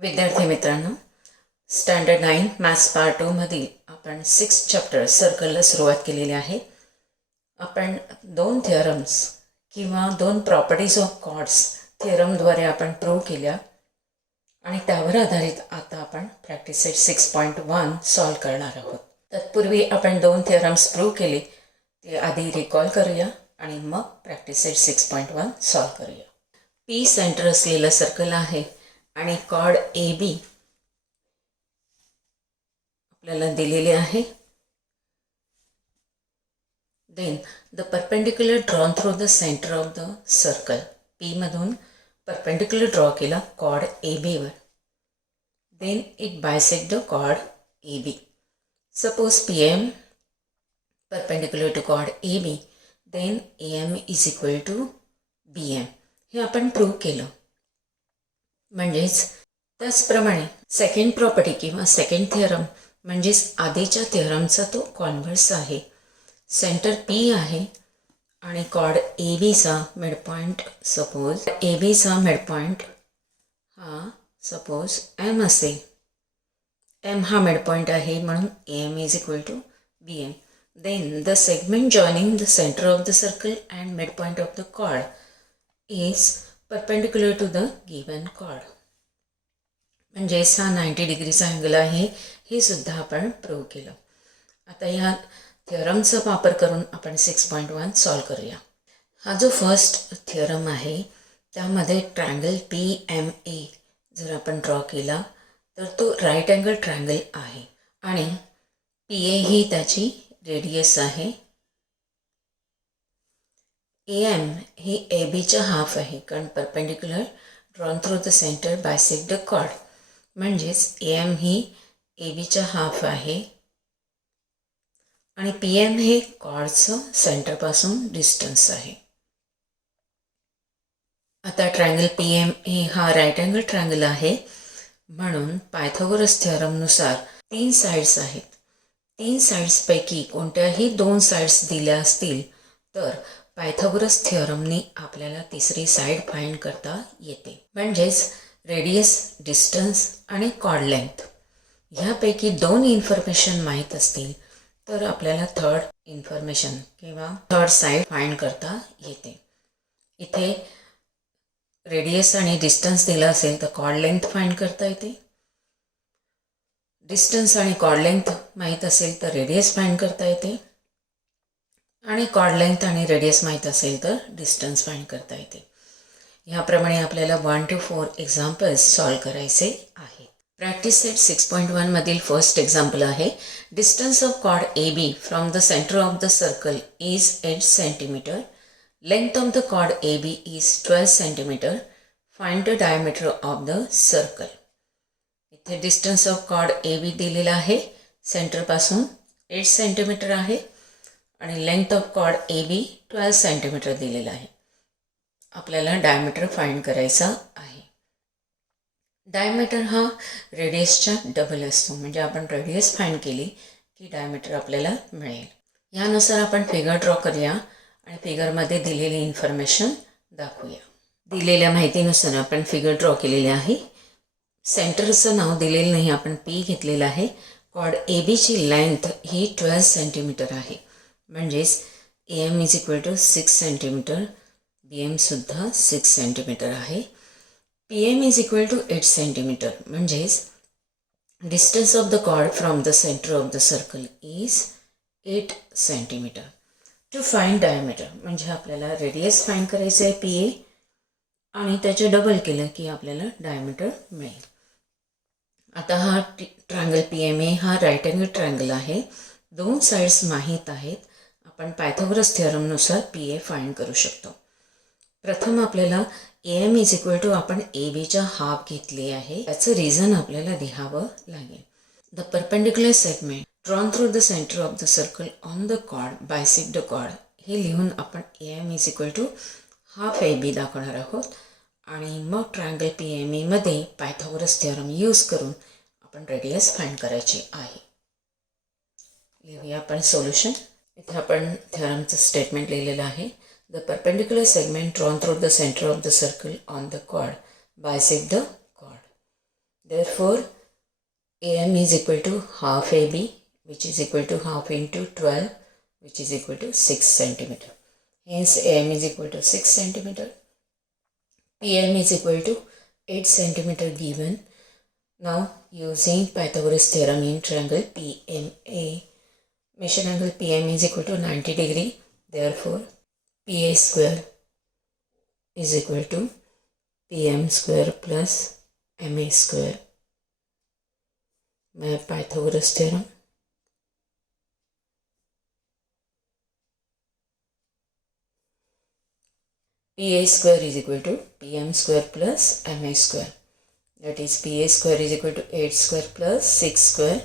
विद्यार्थी मित्रांनो, standard 9 maths part 2 मधील आपण 6 चॅप्टर सर्कलला सुरुवात केलेली आहे. आपण 2 थिअरम्स किंवा 2 प्रॉपर्टीज ऑफ कॉर्ड्स थिअरमद्वारे आपण प्रूव्ह केल्या आणि त्यावर आधारित आता आपण प्रॅक्टिस सेट 6.1 सॉल्व करणार आहोत. तत्पूर्वी आपण 2 थिअरम्स प्रूव्ह केले ते आधी रिकॉल करूया आणि मग प्रॅक्टिस सेट 6.1 सॉल्व करूया. पी सेंटर असलेलं सर्कल आहे आणि कॉर्ड ए बी आपल्याला दिलेले आहे. Then the perpendicular drawn through the centre of the circle. P मधून परपेंडिक्युलर ड्रॉ केला कॉर्ड ए बीवर. Then it bisect the chord A B. Suppose P M perpendicular to chord A B, then A M is equal to B M. हे आपण prove केलं. म्हणजेच त्याचप्रमाणे second property किंवा second theorem म्हणजेच आधीच्या थिअरमचा तो कॉन्व्हर्स आहे. सेंटर पी आहे आणि कॉर्ड ए बीचा मिडपॉईंट, सपोज ए बीचा मिडपॉईंट हा सपोज एम असेल. एम हा मिडपॉईंट आहे म्हणून A M is equal to B M. Then the segment joining the centre of the circle and midpoint of the chord is perpendicular to the given chord. म्हणजेच हा 90 डिग्रीचा angle आहे. हे सुद्धा आपण प्रूव्ह केलं. आता ह्या थिअरमचा वापर करून आपण 6.1 सॉल्व करूया. हा जो फर्स्ट थिअरम आहे त्यामध्ये ट्रायंगल पी एम ए जर आपण ड्रॉ केला तर तो राईट अँगल ट्रायंगल आहे आणि पी ए ही त्याची रेडियस आहे. ए एम ही ए बीच्या हाफ आहे कारण perpendicular drawn through the centre bisect the chord. म्हणजेच ए एम ही ए बीच्या हाफ आहे आणि पी एम हे कॉर्डचं सेंटरपासून डिस्टन्स आहे. आता ट्रायंगल पी एम ए हा राईट अँगल ट्रायंगल आहे म्हणून पायथागोरस थिअरमनुसार 3 साईड्स आहेत. 3 साईड्सपैकी कोणत्याही 2 साईड्स दिल्या असतील तर पायथागोरस थिअरमनी आपल्याला तिसरी साईड फाइंड करता येते. म्हणजेच रेडियस, डिस्टन्स आणि कॉर्ड लेंथ ह्यापैकी 2 इन्फॉर्मेशन माहीत असतील तर आपल्याला थर्ड इन्फॉर्मेशन किंवा थर्ड साईड फाइंड करता येते. इथे रेडियस आणि डिस्टन्स दिला असेल तर कॉर्ड लेंथ फाइंड करता येते. डिस्टन्स आणि कॉर्ड लेंथ माहीत असेल तर रेडियस फाइंड करता येते आणि कॉर्ड लेंथ आणि रेडियस माहीत असेल तर डिस्टन्स फाइंड करता येते. ह्याप्रमाणे आपल्याला 1 to 4 एक्झाम्पल्स सॉल्व करायचे आहेत. प्रॅक्टिस सेट 6.1 मधील फर्स्ट एक्झाम्पल आहे. Distance of chord A B from the centre of the circle is 8 centimetre. Length of the chord A B is 12 centimetre. Find the diameter of the circle. इथे distance of chord A B दिलेला आहे. सेंटरपासून 8 centimetre आहे आणि length of chord A B 12 centimetre दिलेला आहे. आपल्याला diameter find करायचा आहे. डायमीटर हा रेडियसच्या डबल असतो. म्हणजे आपण रेडियस फाइंड केली की डायमीटर आपल्याला मिळेल. यानुसार आपण फिगर ड्रॉ करूया आणि फिगरमध्ये दिलेली इन्फॉर्मेशन दाखवूया. दिलेल्या माहितीनुसार आपण फिगर ड्रॉ केलेली आहे. सेंटरचं नाव दिलेलं नाही, आपण पी घेतलेलं आहे. कॉर्ड ए बीची लेंथ ही 12 सेंटीमीटर आहे. म्हणजेच A M is equal to 6 centimetre. B एमसुद्धा 6 सेंटीमीटर आहे. P M is equal to 8 centimetre. म्हणजेच distance of the chord from the centre of the circle is 8 centimetre. To find diameter म्हणजे आपल्याला radius find करायचं आहे P A आणि त्याचे double केलं की आपल्याला डायमीटर मिळेल. आता हा ट्रायंगल पी एम ए हा राईट अँगल ट्रायंगल आहे. 2 साईड्स माहीत आहेत. आपण पायथागोरस थिअरमनुसार पी ए फाइंड करू शकतो. प्रथम आपल्याला A M is equal to आपण ए बीच्या हाफ घेतली आहे. त्याचं रिझन आपल्याला लिहावं लागेल. The perpendicular segment drawn through the centre of the circle on the chord bisect the chord. हे लिहून आपण A M is equal to half A B दाखवणार आहोत आणि मग ट्रायंगल पी एम एमध्ये पायथागोरस थिअरम यूज करून आपण रेडियस फाइंड करायची आहे. लिहूया आपण सोल्युशन. इथे आपण थिअरमचं स्टेटमेंट लिहिलेलं आहे. The perpendicular segment drawn through the center of the circle on the chord bisect the chord. Therefore, AM is equal to half AB, which is equal to half into 12, which is equal to 6 centimeter. Hence, AM is equal to 6 centimeter. PM is equal to 8 centimeter given. Now, using Pythagoras theorem in triangle PMA, measure angle PM is equal to 90 degree. Therefore, PA square is equal to PM square plus MA square by Pythagoras theorem. PA square is equal to PM square plus MA square. That is, PA square is equal to 8 square plus 6 square,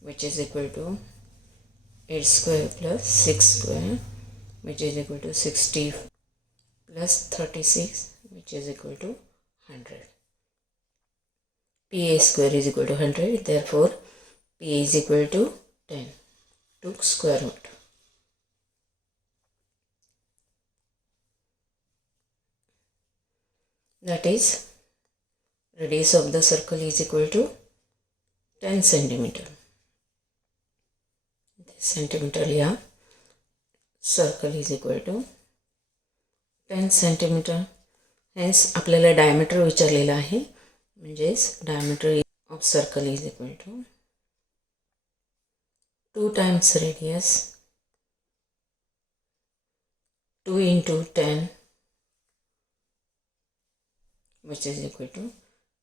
which is equal to 8 square plus 6 square, which is equal to 60 plus 36, which is equal to 100. PA square is equal to 100. Therefore, PA is equal to 10. Took square root. That is, radius of the circle is equal to 10 centimeter. Centimeter लिहा. Circle is equal to 10 centimeter. Hence आपल्याला diameter विचारलेला आहे. म्हणजेच diameter of circle is equal to 2 times radius, 2 into 10, which is equal to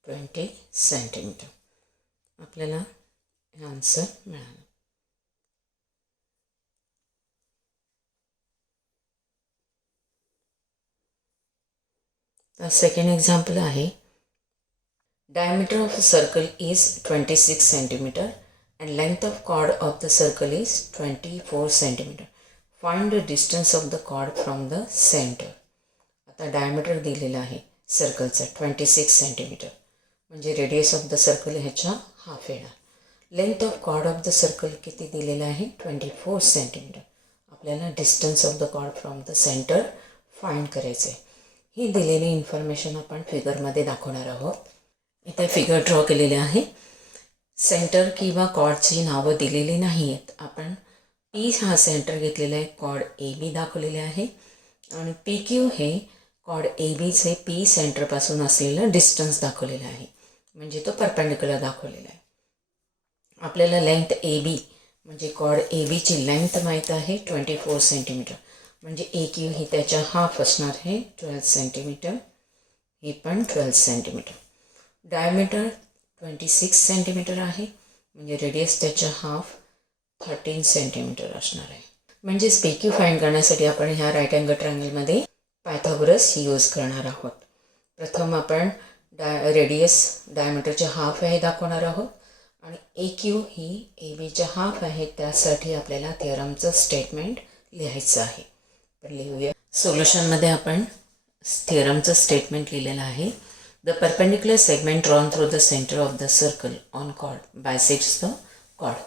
20 centimeter. आपल्याला हे answer मिळालं. The second example आहे. Diameter of a circle is 26 centimeter and length of chord of the circle is 24 centimeter. Find the distance of the chord from the center. आता diameter दिलेला आहे सर्कलचा 26 centimetre, म्हणजे radius of the circle ह्याच्या half येणार. Length of chord of the circle किती दिलेला आहे 24 सेंटीमीटर. आपल्याला distance of the chord from the centre find करायचं आहे. ही दिलेली इन्फॉर्मेशन आपण फिगरमध्ये दाखवणार आहोत. इथे फिगर ड्रॉ केलेले आहे. सेंटर किंवा कॉर्डची नावं दिलेली नाही आहेत. आपण पी हा सेंटर घेतलेला आहे, कॉर्ड ए बी दाखवलेले आहे आणि पी क्यू हे कॉर्ड ए बीचे पी सेंटरपासून असलेलं डिस्टन्स दाखवलेलं आहे, म्हणजे तो परपेंडिक्युलर दाखवलेला आहे. आपल्याला लेंथ ए बी म्हणजे कॉर्ड ए बीची लेंथ माहीत आहे 24 सेंटीमीटर, म्हणजे ए क्यू ही त्याच्या हाफ असणार आहे 12 सेंटीमीटर, ही पण 12 सेंटीमीटर. डायमीटर 26 सेंटीमीटर आहे, म्हणजे रेडियस त्याच्या हाफ 13 सेंटीमीटर असणार आहे. म्हणजेच पी क्यू फाइंड करण्यासाठी आपण ह्या राईट अँगल ट्रायंगलमध्ये पायथागोरस यूज करणार आहोत. प्रथम आपण रेडियस डायमीटरच्या हाफ आहे दाखवणार आहोत आणि ए क्यू ही ए बीच्या हाफ आहे, त्यासाठी आपल्याला थिअरमचं स्टेटमेंट लिहायचं आहे. पण लिहूया. सोल्युशनमध्ये आपण थिअरमचं स्टेटमेंट लिहिलेलं आहे. The perpendicular segment drawn through the centre of the circle on chord bisects the chord.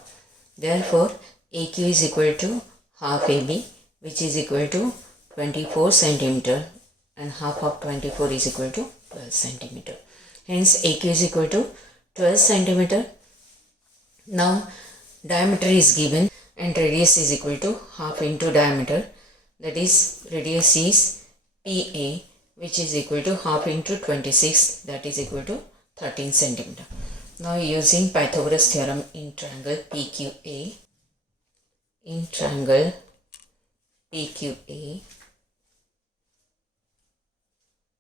Therefore A Q is equal to half A B which is equal to 24 centimeter and half of 24 is equal to 12 centimeter. Hence AQ is equal to 12 centimeter. Now diameter is given and radius is equal to half into diameter. That is, radius is PA, which is equal to half into 26, that is equal to 13 centimeter. Now using Pythagoras theorem in triangle PQA, in triangle PQA,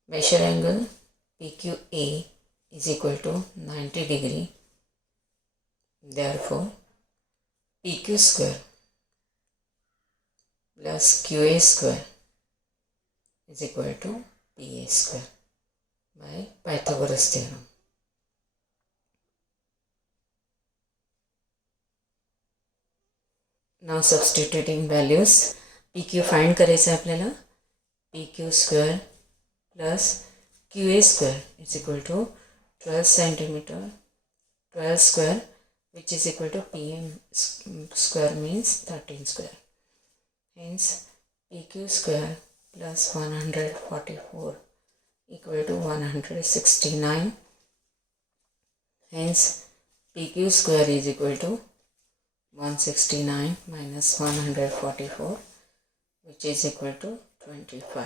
measure angle PQA is equal to 90 degree. Therefore, PQ square plus QA square is equal to PA square by Pythagoras theorem. Now substituting values, PQ find करायचं आहे आपल्याला. PQ square plus QA square is equal to 12 centimeter, 12 square, which is equal to PM square means 13 square. Hence PQ square plus 144 equal to 169 Hence PQ square is equal to 169 minus 144, which is equal to 25.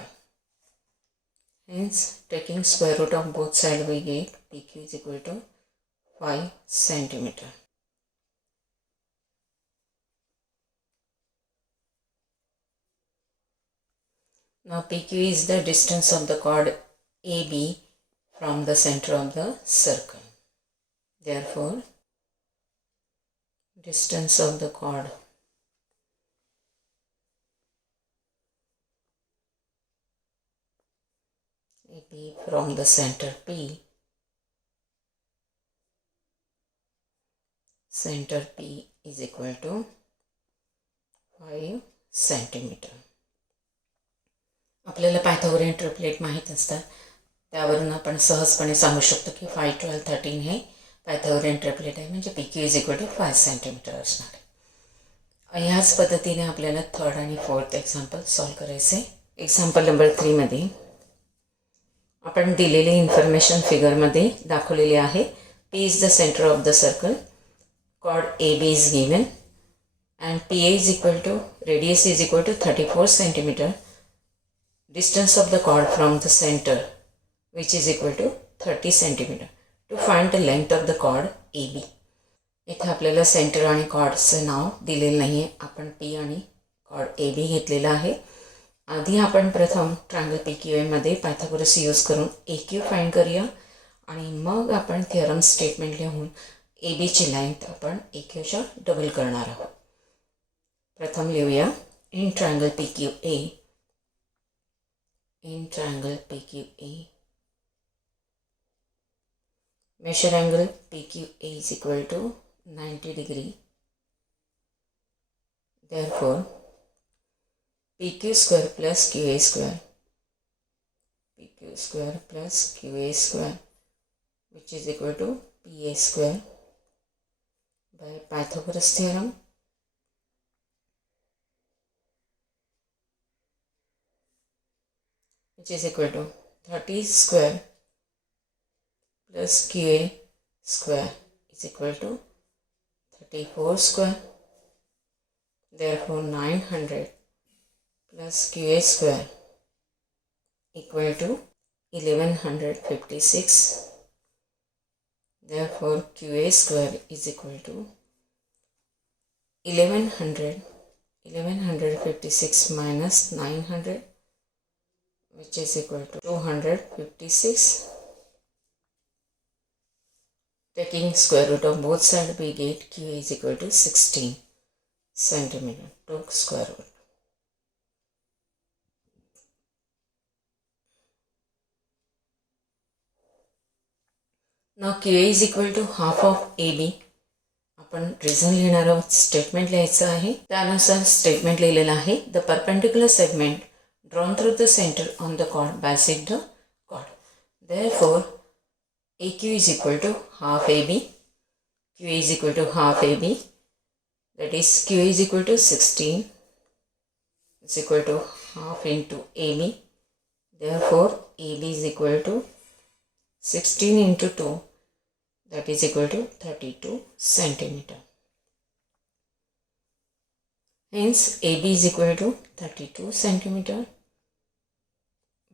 Hence taking square root of both sides we get PQ is equal to 5 centimeter. Now PQ is the distance of the chord AB from the center of the circle. Therefore, distance of the chord AB from the center P, center P is equal to 5 centimeter. आपल्याला Pythagorean triplet माहीत असतात, त्यावरून आपण सहजपणे सांगू शकतो की 5, 12, 13 हे पायथागोरियन ट्रिपलेट आहे, म्हणजे PQ is equal to 5 centimetre असणार आहे. ह्याच पद्धतीने आपल्याला थर्ड आणि फोर्थ एक्झाम्पल सॉल्व करायचे. एक्झाम्पल नंबर 3 मध्ये आपण दिलेली इन्फॉर्मेशन फिगरमध्ये दाखवलेली आहे. P is the centre of the circle, chord AB is given and PA is equal to, radius is equal to 34 centimeter. Distance of the chord from the center, which is equal to 30 centimeter. To find the length of the chord AB. इथे आपल्याला centre आणि कॉर्डचं नाव दिलेलं नाही आहे, आपण P आणि cord AB घेतलेलं आहे. आधी आपण प्रथम ट्रायंगल PQA पायथागोरस यूज करून AQ फाइंड करूया आणि मग आपण थिअरम स्टेटमेंट लिहून AB ची लेंथ आपण AQच्या डबल करणार आहोत. प्रथम लिहूया in triangle PQA. In triangle PQA, measure angle PQA is equal to 90 degree. Therefore, PQ square plus QA square, PQ square plus QA square, which is equal to PA square by Pythagoras theorem. Which is equal to 30 square plus QA square is equal to 34 square. Therefore, 900 plus QA square equal to 1156. Therefore, QA square is equal to 1156 minus 900, which is equal to 256. Taking square root of both sides, we get QA is equal to 16 centimeter. Took square root. Now QA is equal to half of AB. आपण reason लिहिणार आहोत, statement लिहायचं आहे. त्यानुसार statement लिहिलेलं आहे. The perpendicular segment drawn through the center on the chord bisect the chord. Therefore, AQ is equal to half AB. QA is equal to half AB. That is, QA is equal to 16. It's equal to half into AB. Therefore, AB is equal to 16 into 2. That is equal to 32 centimeter. Hence, AB is equal to 32 centimeter.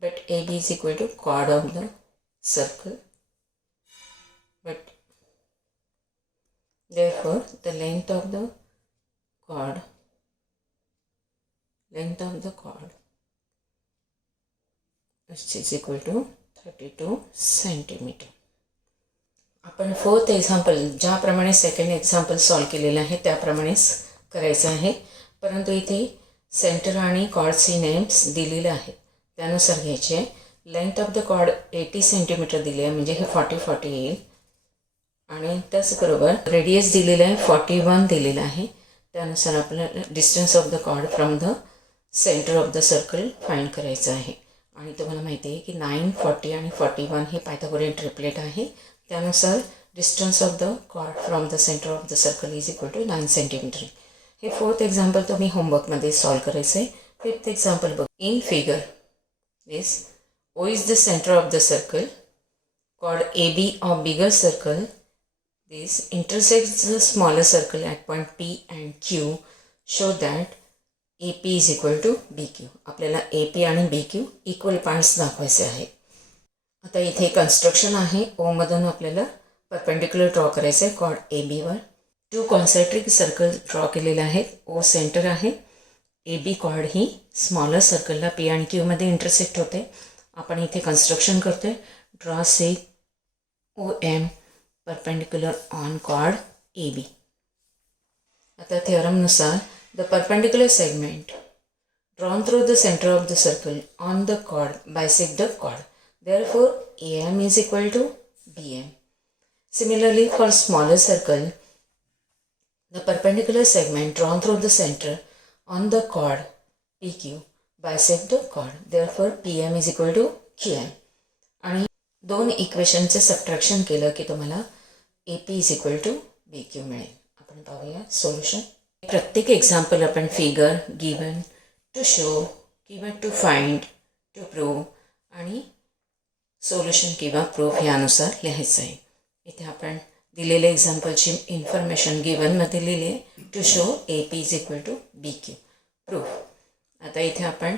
But AB is equal to chord of the circle. But therefore, the length of the chord which is equal to 32 centimeter. आपण fourth example ज्याप्रमाणे second example solve केलेलं आहे त्याप्रमाणेच करायचं आहे, परंतु इथे centre आणि कॉर्डची नेम्स दिलेले आहेत, त्यानुसार घ्यायचे. Length of the chord 80 centimetre दिले आहे, म्हणजे हे 40 येईल. आणि त्याचबरोबर रेडियस दिलेलं आहे 41 दिलेलं आहे. त्यानुसार आपल्याला distance of the chord from the centre of the circle find करायचं आहे. आणि तुम्हाला माहिती आहे की 9, 40 आणि 41 हे पायथागोरियन ट्रिपलेट आहे. त्यानुसार distance of the chord from the centre of the circle is equal to 9 centimetre. हे फोर्थ एक्झाम्पल तुम्ही होमवर्कमध्ये सॉल्व करायचं आहे. फिफ्थ एक्झाम्पल बघ. In figure this O is the center of the circle. Chord AB of bigger circle This intersects the smaller circle at point P and Q. Show that AP is equal to BQ. आपल्याला AP आणि BQ equal points दाखवायचे आहेत. आता इथे construction आहे. ओ मधून आपल्याला perpendicular draw करायचं आहे कॉर्ड AB वर. 2 कॉन्सेंट्रिक सर्कल ड्रॉ केलेले आहेत. ओ सेंटर आहे. AB कॉर्ड ही स्मॉलर सर्कलला P आणि Q मध्ये इंटरसेक्ट होते. आपण इथे कन्स्ट्रक्शन करतोय. Draw say OM perpendicular on chord AB. आता थिअरमनुसार the perpendicular segment drawn through the center of the circle on the chord bisect the chord. Therefore, AM is equal to BM. Similarly, for smaller circle, the perpendicular segment drawn through the center on the chord PQ bisect the chord. Therefore, PM is equal to QM. आणि दोन इक्वेशनचे subtraction केलं की तुम्हाला AP is equal to BQ मिळेल. आपण पाहूया solution. प्रत्येक एक्झाम्पल आपण फिगर, गिवन, टू शो किंवा टू फाइंड, टू प्रूव्ह आणि सोल्युशन किंवा प्रूफ यानुसार लिहायचं आहे. इथे आपण दिलेल्या एक्झाम्पलची इन्फॉर्मेशन गिवनमध्ये लिहिली आहे. To show AP is equal to BQ. Proof. आता इथे आपण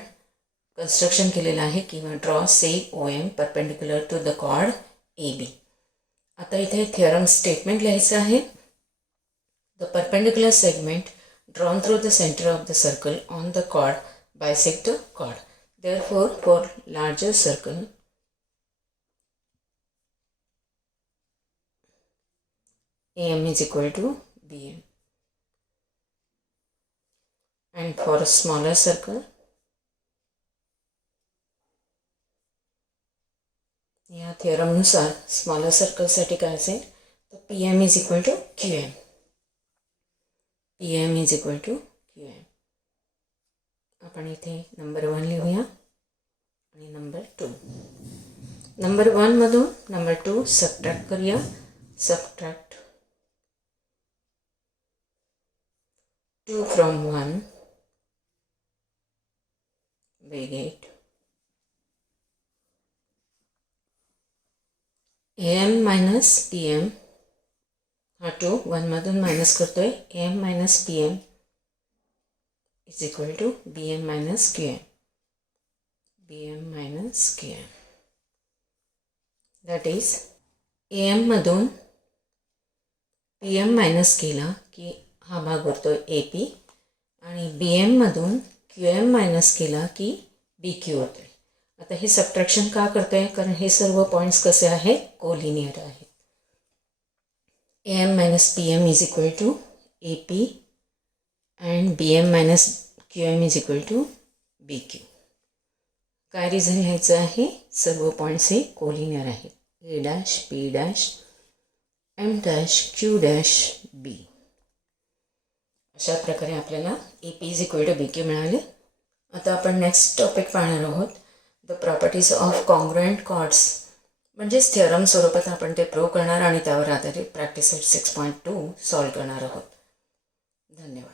कन्स्ट्रक्शन केलेलं आहे किंवा draw say OM perpendicular to the chord AB. आता इथे थिअरम स्टेटमेंट लिहायचं आहे. The perpendicular segment drawn through the centre of the circle on the chord bisect the chord. Therefore for larger circle AM is equal to BM and for a smaller circle या थिअरमनुसार smaller सर्कलसाठी काय असेल तर PM is equal to QM. PM is equal to QM. आपण इथे number 1 लिहूया आणि number 2. Number 1 मधून number 2 subtract करूया. Subtract 2 from 1 we get AM minus PM. हा 2 1 मधून मायनस करतोय. AM minus PM is equal to BM minus QM. BM minus QM. That is AM मधून PM मायनस केला की हा भाग उरतोय AP आणि BM मधून QM मायनस केला की BQ होतोय. आता हे सबट्रॅक्शन का करतोय कारण हे सर्व पॉईंट्स कसे आहेत कोलिनियर आहेत. AM minus PM is equal to AP and BM minus QM is equal to BQ. काय रिझन लिहायचं आहे सर्व पॉईंट्स हे कोलिनियर आहेत. A dash P dash M dash Q dash B. अशा प्रकारे आपल्याला AP is equal to BQ मिळाले. आता आपण नेक्स्ट टॉपिक पाहणार आहोत. The properties of congruent chords म्हणजेच थिअरम स्वरूपात आपण ते प्रूव्ह करणार आणि त्यावर आधारित प्रॅक्टिस सेट 6.2 सॉल्व्ह करणार आहोत. धन्यवाद.